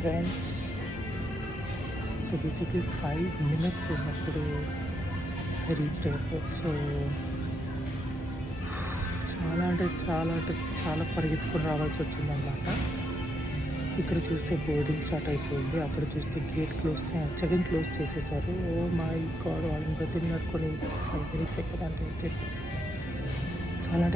Friends. So basically 5 minutes ఉన్నప్పుడు reach airport. So చాలా పరిగెత్తుకొని రావాల్సి వచ్చిందన్నమాట. ఇక్కడ చూస్తే బోర్డింగ్ స్టార్ట్ అయిపోయింది, అక్కడ చూస్తే గేట్ చెకింగ్ క్లోజ్ చేసేసారు. ఓ మై గాడ్, వాళ్ళని బతిలాడుకొని 5 minutes ఎక్కడానికి చెప్పేసి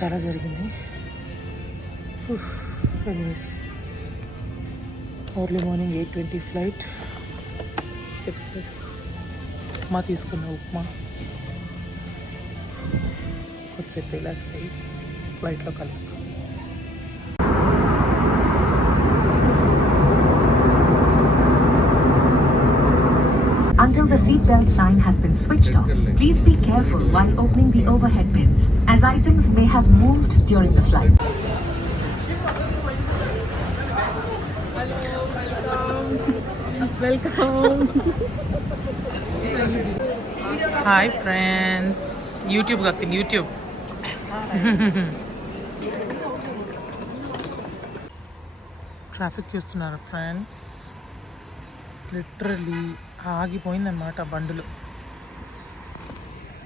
చాలా జరిగింది. ఎర్లీ మార్నింగ్ 8:20 ఫ్లైట్. ఉప్మా తీసుకున్న కొద్దిసేపు రిలాక్స్ అయ్యి ఫ్లైట్లో కలుస్తాం. Until the seatbelt sign has been switched off, please be careful while opening the overhead bins, as items may have moved during the flight. Welcome. Hi friends. YouTube gakin YouTube. Traffic చూస్తున్నారు friends. Literally ఆగిపోయిందన్నమాట బండులు.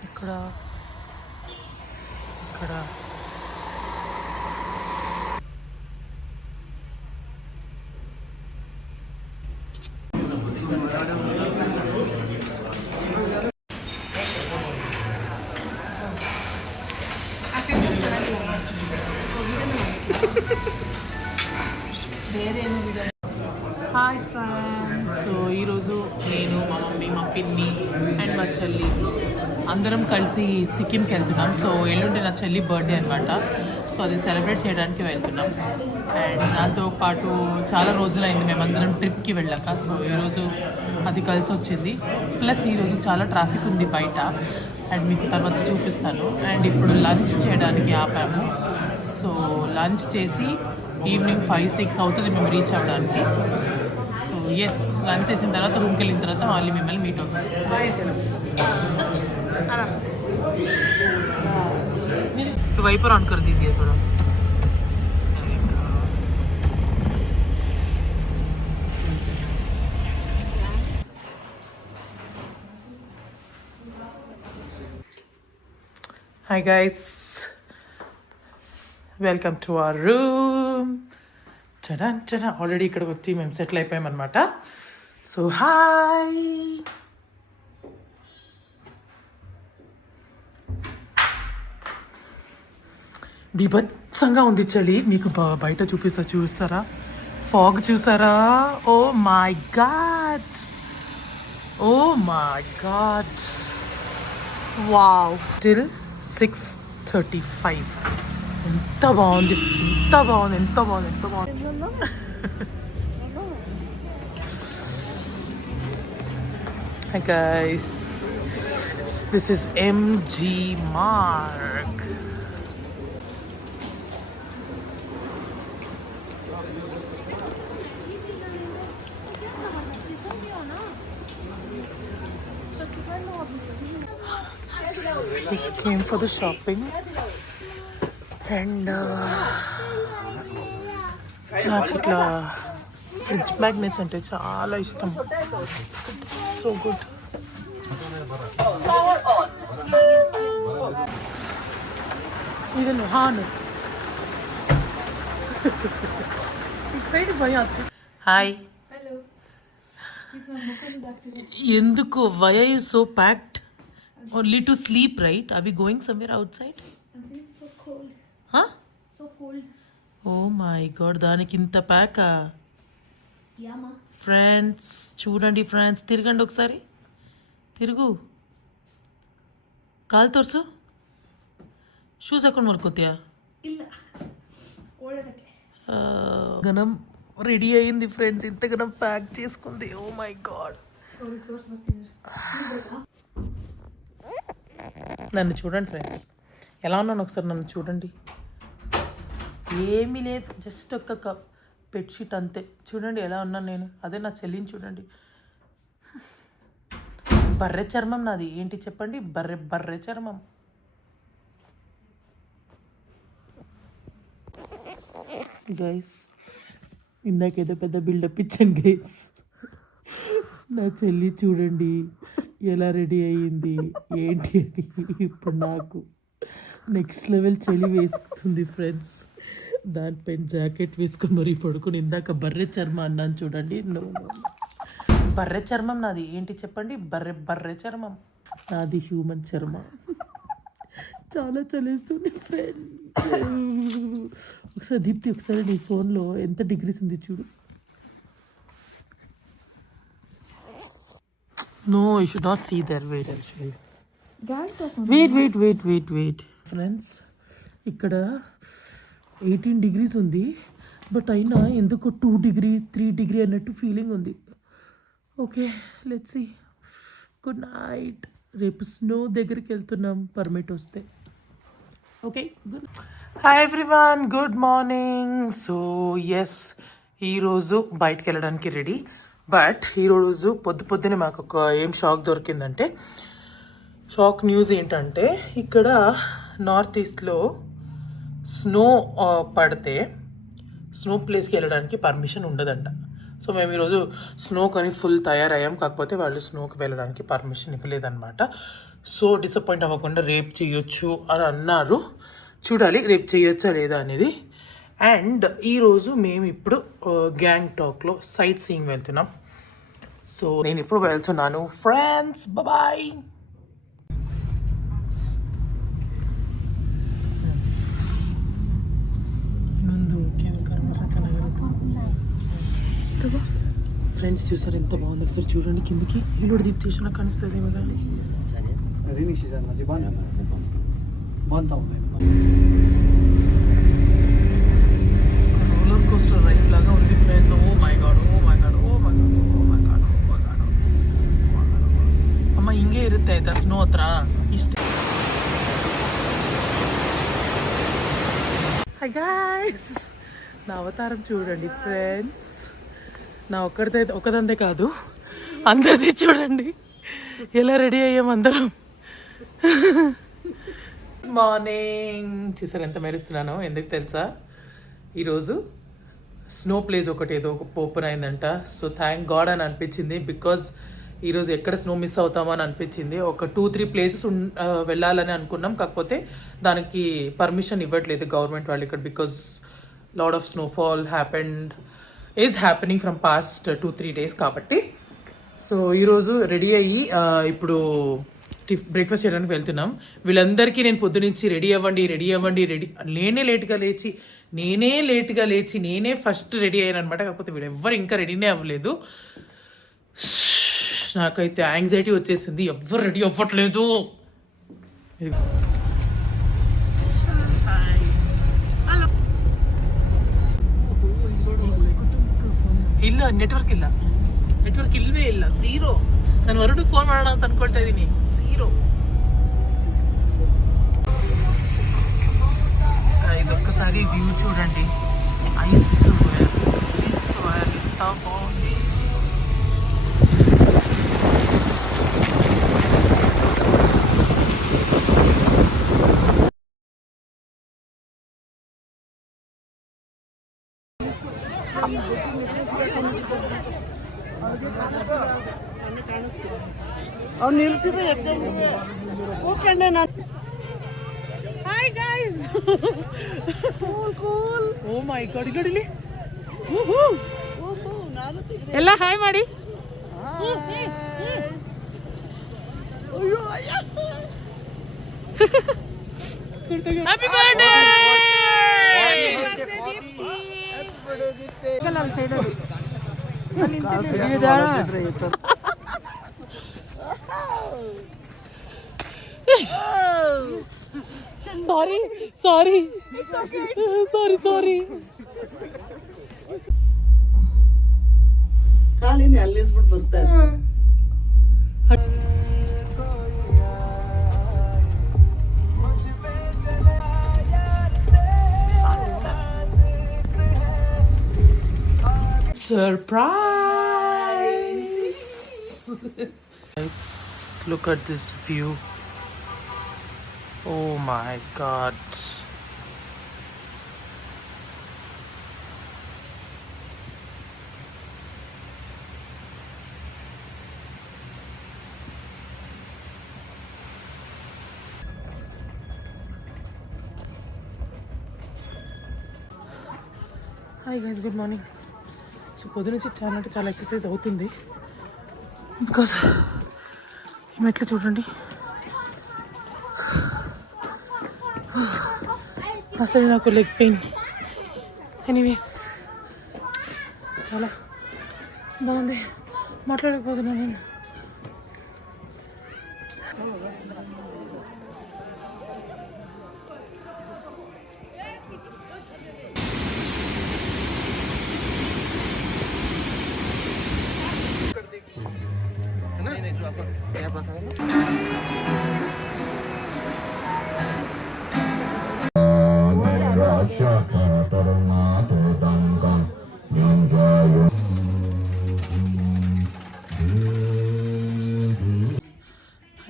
ఇక్కడ hi friends. So ఈరోజు నేను, మా మమ్మీ, మా పిన్ని అండ్ మా చెల్లి అందరం కలిసి సిక్కింకి వెళ్తున్నాం. సో ఎల్లుండి నా చెల్లి బర్త్డే అనమాట. సో అది సెలబ్రేట్ చేయడానికి వెళ్తున్నాం. అండ్ దాంతోపాటు చాలా రోజులైంది మేమందరం ట్రిప్కి వెళ్ళాక. సో ఈరోజు అది కలిసి వచ్చింది. ప్లస్ ఈరోజు చాలా ట్రాఫిక్ ఉంది బయట, అండ్ మీకు తర్వాత చూపిస్తాను. అండ్ ఇప్పుడు లంచ్ చేయడానికి ఆపాము. సో లంచ్ చేసి ఈవినింగ్ 5-6 అవుతుంది మేము రీచ్ అవ్వడానికి. సో ఎస్, లంచ్ చేసిన తర్వాత రూమ్కి వెళ్ళిన తర్వాత మళ్ళీ మిమ్మల్ని మీట్ అవుతాం. వైపర్ ఆన్ कर दीजिए थोड़ा. Hi guys, welcome to our room. Already ఇక్కడికి వచ్చి మేము సెటిల్ అయిపోయామన్నమాట. So hi. బీభత్సంగా ఉంది చలి. మీకు బయట చూస్తారా? ఫాగ్ చూసారా? Oh my god, wow. Till 6:35. ఎంత బాగుంది. Hi guys, this is MG Mark. Just came for the shopping, and నాకు ఇట్లా ఫ్రిడ్జ్ మ్యాగ్నెట్స్ అంటే చాలా ఇష్టం. So good. హాయ్. ఎందుకు? Why are you so packed? Only to sleep, right? Are we going somewhere outside? Oh my god, దానికి ఇంత ప్యాకా? ఫ్రెండ్స్ చూడండి, ఫ్రెండ్స్ తిరగండి ఒకసారి. తిరుగు, కాలు తోర్సు. ಶೂಸ್ ಹಾಕೊಂಡು ಮಲ್ಕೋತೀಯಾ? ಇಲ್ಲ, గనం రెడీ అయింది ఫ్రెండ్స్. ఇంత గనం ప్యాక్ చేసుకుంది. Oh my god. నన్ను చూడండి ఫ్రెండ్స్, ఎలా ఉన్నాను ఒకసారి నన్ను చూడండి. ఏమీ లేదు, జస్ట్ ఒక బెడ్షీట్ అంతే. చూడండి ఎలా ఉన్నాను నేను. అదే నా చెల్లిని చూడండి. బర్రె చర్మం నాది. ఏంటి చెప్పండి? బర్రె చర్మం. గైస్ ఇందాకేదో పెద్ద బిల్డప్ ఇచ్చాను గైస్. నా చెల్లి చూడండి ఎలా రెడీ అయ్యింది ఏంటి అని. ఇప్పుడు నాకు నెక్స్ట్ లెవెల్ చలి వేసుకుతుంది ఫ్రెండ్స్. దానిపైన జాకెట్ వేసుకొని మరీ పడుకొని ఇందాక బర్రె చర్మం అన్నాను చూడండి. బర్రె చర్మం నాది ఏంటి చెప్పండి? బర్రె చర్మం నాది హ్యూమన్ చర్మం. చాలా చలేస్తుంది ఫ్రెండ్. ఒకసారి దీప్తి ఒకసారి నీ ఫోన్లో ఎంత డిగ్రీస్ ఉంది చూడు. No, you should not see there. Wait, I'll show you. Wait. Friends, ఇక్కడ 18 degrees ఉంది. బట్ అయినా ఎందుకో 2 degree 3 degree అన్నట్టు ఫీలింగ్ ఉంది. Okay let's see. Good night. రేపు స్నో దగ్గరికి వెళ్తున్నాం పర్మిట్ వస్తే. Okay good. Hi everyone, good morning. So yes, ఈరోజు బయటకు వెళ్ళడానికి రెడీ. బట్ ఈరోజు పొద్దునే మాకు ఒక ఏం షాక్ దొరికిందంటే, షాక్ న్యూస్ ఏంటంటే ఇక్కడ నార్త్ ఈస్ట్లో స్నో పడితే స్నో ప్లేస్కి వెళ్ళడానికి పర్మిషన్ ఉండదంట. సో మేము ఈరోజు స్నో కొని ఫుల్ తయారయ్యాం, కాకపోతే వాళ్ళు స్నోకి వెళ్ళడానికి పర్మిషన్ ఇవ్వలేదన్నమాట. సో డిసప్పాయింట్ అవ్వకుండా రేపు చేయొచ్చు అని అన్నారు. చూడాలి రేపు చేయొచ్చా లేదా అనేది. అండ్ ఈరోజు మేము ఇప్పుడు గ్యాంగ్టాక్లో సైట్ సీయింగ్ వెళ్తున్నాం. సో నేను ఇప్పుడు వెళ్తున్నాను ఫ్రెండ్స్. బాయ్. ఫ్రెండ్స్ చూసారు ఎంత బాగుంది? ఒకసారి చూడండి కిందికి. ఇల్లు దీప్ చేసిన కనిస్తుంది ఏమో. రోలర్ కోస్టర్ రైడ్ లాగా ఉంది ఫ్రెండ్స్. ఓ మై గాడ్. ಅಮ್ಮ ಹಿಂಗೆ ಇರುತ್ತೆ ಆಯ್ತಾ ಸ್ನೋ ಹತ್ರ ಇಷ್ಟ. హాయ్ గైస్, నా అవతారం చూడండి ఫ్రెండ్స్. నా ఒకదంతే కాదు, అందరిది చూడండి ఎలా రెడీ అయ్యాం అందరం. మార్నింగ్ చూసారు ఎంత మెరుస్తున్నానో. ఎందుకు తెలుసా? ఈరోజు స్నో ప్లేస్ ఒకటి ఏదో ఒక ఓపెన్ అయిందంట. సో థ్యాంక్ గాడ్ అని అనిపించింది. బికాజ్ ఈరోజు ఎక్కడ స్నో మిస్ అవుతామో అని అనిపించింది. ఒక 2-3 ప్లేసెస్ వెళ్ళాలని అనుకున్నాం, కాకపోతే దానికి పర్మిషన్ ఇవ్వట్లేదు గవర్నమెంట్ వాళ్ళు ఇక్కడ. Because lot of snowfall is happening from past 2-3 days కాబట్టి. సో ఈరోజు రెడీ అయ్యి ఇప్పుడు బ్రేక్ఫాస్ట్ చేయడానికి వెళ్తున్నాం. వీళ్ళందరికీ నేను పొద్దునుంచి రెడీ అవ్వండి. నేనే లేట్గా లేచి నేనే ఫస్ట్ రెడీ అయ్యాను అనమాట. కాకపోతే వీళ్ళెవ్వరు ఇంకా రెడీనే అవ్వలేదు. నాకైతే యాంగ్జైటీ వచ్చేసింది, ఎవ్వరు రెడీ అవ్వట్లేదు. ಇಲ್ಲ ನೆಟ್ವರ್ಕ್ ಇಲ್ವೇ ಇಲ್ಲ, ಝೀರೋ. ನಾನು ಹೊರಡು ಫೋನ್ ಮಾಡೋಣ ಅಂತ ಅನ್ಕೊಳ್ತಾ ಇದ್ದೀನಿ, ಝೀರೋ. ఒక్కసారి వ్యూ చూడండి. ఐస్ ఎంత బాగుంది. ಅವ್ನು ನಿಲ್ಸಿದ್ರೆ okay hi guys. Cool oh my God. ಇಲ್ಲಿ ಎಲ್ಲ ಹಾಯ್ ಮಾಡಿ. Happy birthday. ಸಾರಿ. ಕಾಲಿನ ಅಲ್ಲಿಸ್ಬಿಟ್ಟು ಬರ್ತಾರೆ. Surprise! Guys, look at this view. Oh my god. Hi guys, good morning. So పొద్దు నుంచి చాలా అంటే చాలా ఎక్సర్సైజ్ అవుతుంది. బికాస్ ఈ మెట్లు చూడండి, అసలు నాకు లెగ్ పెయిన్. ఎనీవేస్ చాలా బాగుంది, మాట్లాడకపోతున్నాను నేను.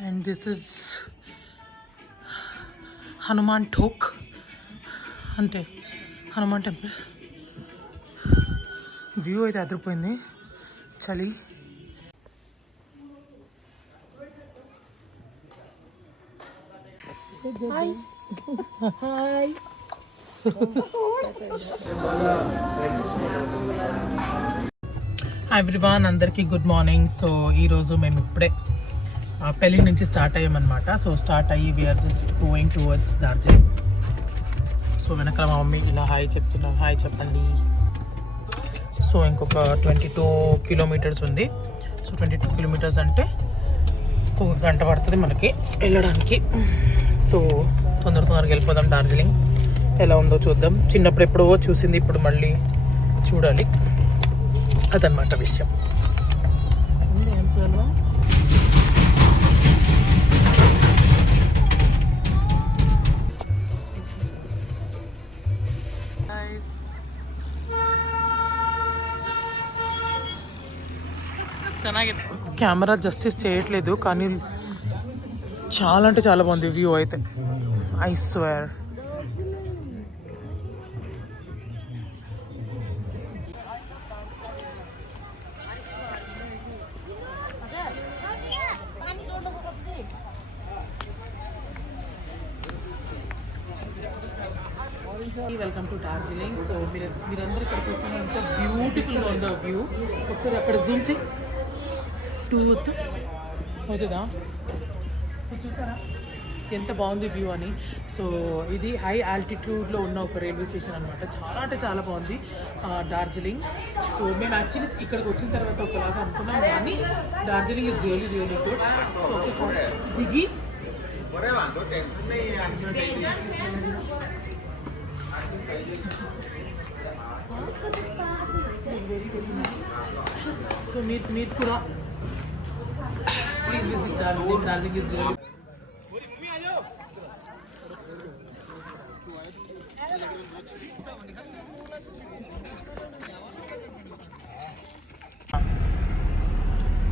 And this is Hanuman Thok అంటే హనుమాన్ టెంపుల్. వ్యూ అయితే అదిరిపోయింది. చలి. Hi hi. ఎవ్రీవన్, అందరికీ గుడ్ మార్నింగ్. సో ఈరోజు మేము ఇప్పుడే పెళ్ళి నుంచి స్టార్ట్ అయ్యామన్నమాట. సో స్టార్ట్ అయ్యి we're just going towards Darjeeling. So వెనకాల మా మమ్మీ ఇలా హాయ్ చెప్తున్నారు, హాయ్ చెప్పండి. సో ఇంకొక 22 కిలోమీటర్స్ ఉంది. సో 22 కిలోమీటర్స్ అంటే ఒక గంట పడుతుంది మనకి వెళ్ళడానికి. సో తొందరగా వెళ్ళిపోదాం డార్జిలింగ్. ఎలా ఉందో చూద్దాం. చిన్నప్పుడు ఎప్పుడో చూసింది, ఇప్పుడు మళ్ళీ చూడాలి. అదనమాట విషయం. ಚೆನ್ನಾಗಿದೆ. కెమెరా జస్టిస్ చేయట్లేదు, కానీ చాలా అంటే చాలా బాగుంది వ్యూ అయితే. I swear. Welcome to Darjeeling. సో మీరందరూ ఇక్కడికి వచ్చిన ఎంత బ్యూటిఫుల్గా ఉందో వ్యూ. ఒకసారి అక్కడ జూమ్ చేయి, అవుతుందా? సో చూసారా ఎంత బాగుంది వ్యూ అని. సో ఇది హై ఆల్టిట్యూడ్లో ఉన్న ఒక రైల్వే స్టేషన్ అనమాట. చాలా అంటే చాలా బాగుంది డార్జిలింగ్. సో మేము యాక్చువల్లీ ఇక్కడికి వచ్చిన తర్వాత ఒకలాగా అనుకున్నాం, కానీ Darjeeling is really really good. So ఒకసారి దిగి సో మీరు కూడా please visit Darjeeling. Darjeeling is really.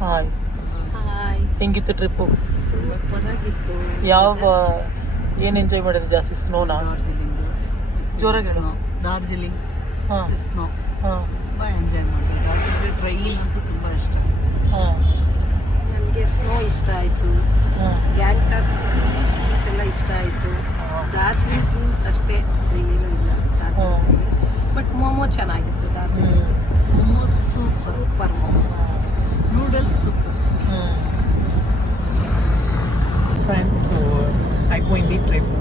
Hi hi. ಹೆಂಗಿತ್ತು ಟ್ರಿಪ್ಪು? ಸೂಪರಾಗಿತ್ತು. ಯಾವ ಏನು ಎಂಜಾಯ್ ಮಾಡಿದ್ರಿ ಜಾಸ್ತಿ? ಸ್ನೋನಾ? ಡಾರ್ಜಿಲಿಂಗ್ ಜೋರಾಗಿ ಹೇಳು. ಡಾರ್ಜಿಲಿಂಗ್ ಹಾಂ ಸ್ನೋ ಹಾಂ ತುಂಬ ಎಂಜಾಯ್ ಮಾಡಿದೆ. ಡಾರ್ಜಿಲಿಂಗ್ ಟ್ರೈನ್ ಅಂತೂ ತುಂಬ ಇಷ್ಟ ಆಯಿತು ಹಾಂ ನನಗೆ. ಸ್ನೋ ಇಷ್ಟ ಆಯಿತು, ಹಾಂ ಗ್ಯಾಂಗ್ಟಾಕ್ ಸೀನ್ಸ್ ಎಲ್ಲ ಇಷ್ಟ ಆಯಿತು. ಡಾರ್ಜಿಲಿಂಗ್ ಸೀನ್ಸ್ ಅಷ್ಟೇ, ಏನೂ ಇಲ್ಲ ಡಾರ್ಜಿಲಿಂಗ್. ಬಟ್ ಮೋಮೋ ಚೆನ್ನಾಗಿತ್ತು ಡಾರ್ಜಿಲಿಂಗ್. ಮೋಮೋ ಸೂಪರ್ momo, noodles super. Friends, so అయిపోయింది ట్రిప్.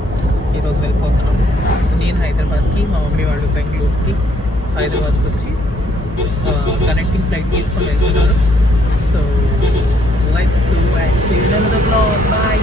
ఈరోజు వెళ్ళిపోతున్నాం. నేను హైదరాబాద్కి, మా మమ్మీ వాళ్ళు బెంగళూరుకి. సో హైదరాబాద్కి వచ్చి కనెక్టింగ్ ఫ్లైట్ తీసుకొని వెళ్తున్నారు. So let's go and see you in another vlog. By.